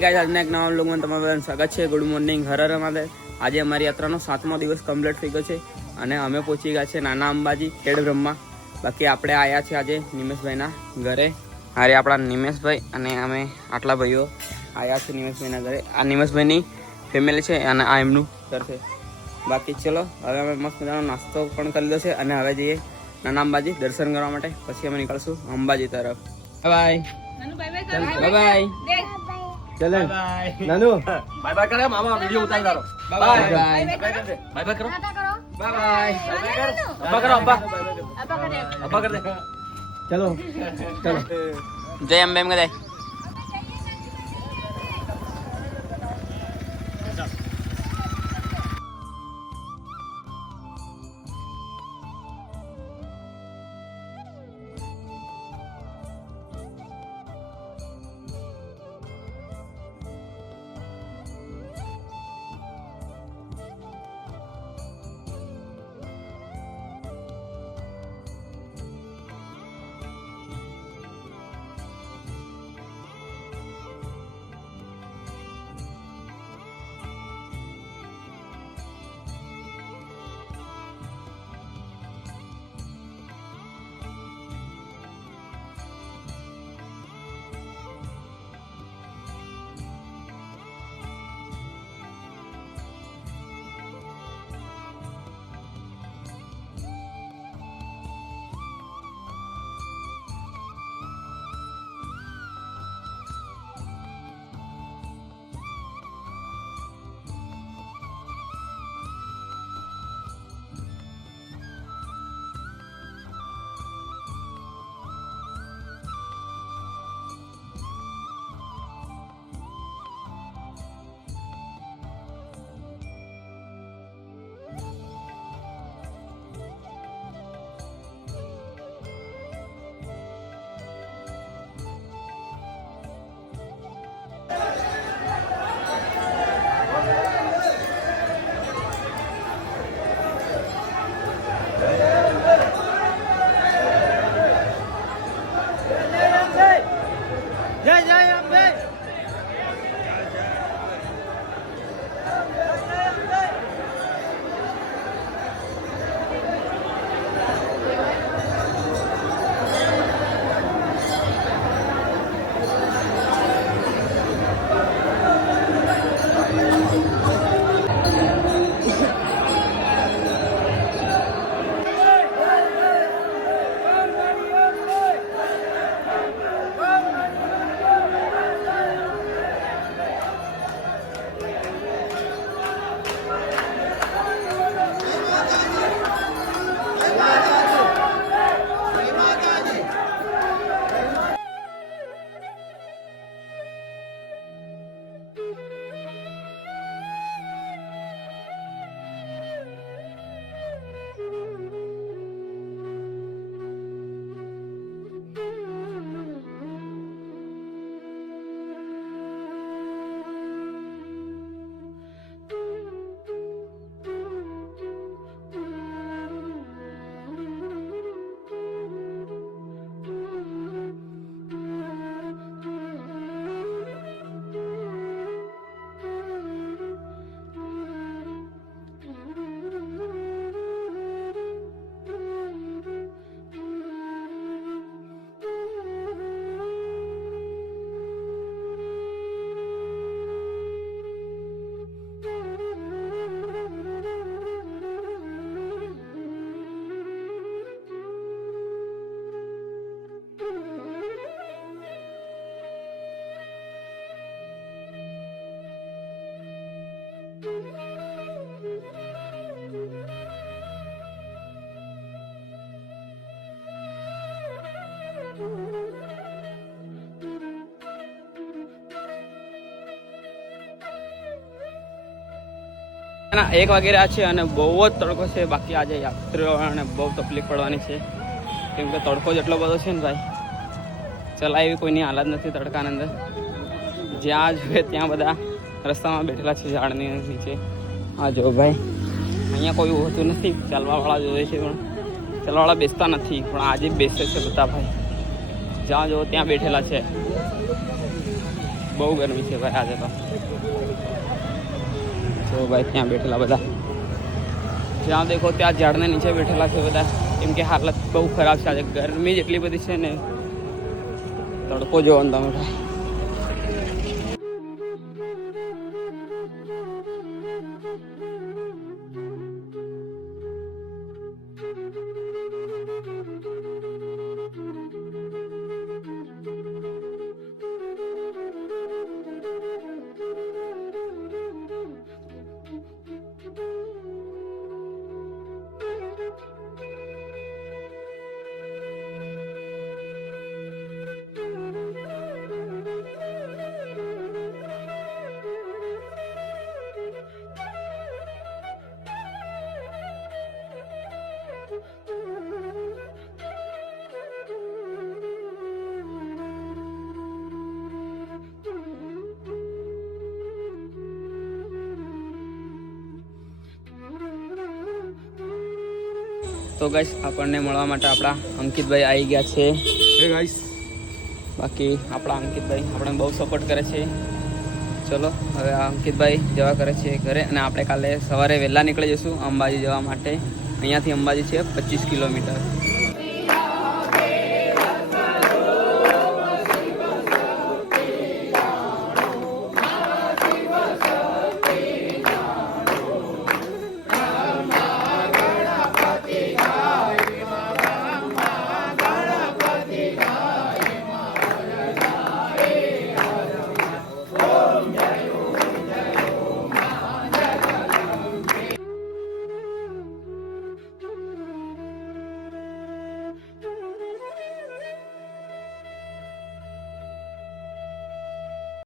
Guys આજના એક નવા વ્લોગમાં તમારું બધાનું સ્વાગત છે. Good morning, Har Har Mahadev. આજે અમારી યાત્રાનો 7મો દિવસ કમ્પ્લીટ થઈ ગયો છે અને અમે પહોંચી ગયા છે નાના અંબાજી ખેડ બ્રહ્મા. બાકી આપણે આવ્યા છે આજે નિમેશભાઈના ઘરે. અરે આપણા નિમેશભાઈ અને અમે આટલા ભાઈઓ આવ્યા છે નિમેશભાઈના ઘરે. આ નિમેશભાઈની ફેમિલી છે અને આ એમનું ઘર છે. બાકી ચલો હવે અમે મસ્ત મજાનો નાસ્તો પણ કરી લીધો છે અને હવે જઈએ નાના અંબાજી દર્શન કરવા માટે. પછી અમે નીકળશું અંબાજી તરફ. Bye bye. चले नानू बाय बाय करे मामा वीडियो उतार दो. बाय बाय बाय बाय करो बाय बाय अब्बा करो अब्बा अब्बा कर दे. चलो चलो जय अंबे में गए. એક વાગી રહ્યા છે અને બહુ જ તડકો છે. બાકી આજે યાત્રીઓને બહુ તકલીફ પડવાની છે કેમ કે તડકો જ એટલો બધો છે ને ભાઈ, ચલાય એવી કોઈની હાલત નથી તડકાની અંદર. જ્યાં જોઈએ ત્યાં બધા રસ્તામાં બેઠેલા છે ઝાડની નીચે. હા જો ભાઈ અહીંયા કોઈ હોતું નથી, ચાલવાવાળા જોઈએ છે પણ ચાલવાવાળા બેસતા નથી, પણ આજે બેસે છે બધા ભાઈ. જ્યાં જો ત્યાં બેઠેલા છે. બહુ ગરમી છે ભાઈ આજે તો. જો ભાઈ ત્યાં બેઠેલા બધા, જ્યાં દેખો ત્યાં ઝાડના નીચે બેઠેલા છે બધા, કેમ કે હાલત બહુ ખરાબ છે આજે. ગરમી જ એટલી બધી છે ને, તડકો જોવો ને તમે ભાઈ. તો ગાઈસ આપણને મળવા માટે આપણા અંકિતભાઈ આવી ગયા છે. હે ગાઈસ, બાકી આપણા અંકિતભાઈ આપણે બહુ સપોર્ટ કરે છે. ચલો હવે આ અંકિતભાઈ જવા કરે છે ઘરે, અને આપણે કાલે સવારે વહેલા નીકળી જઈશું અંબાજી જવા માટે. અહીંયાથી અંબાજી છે 25 કિલોમીટર.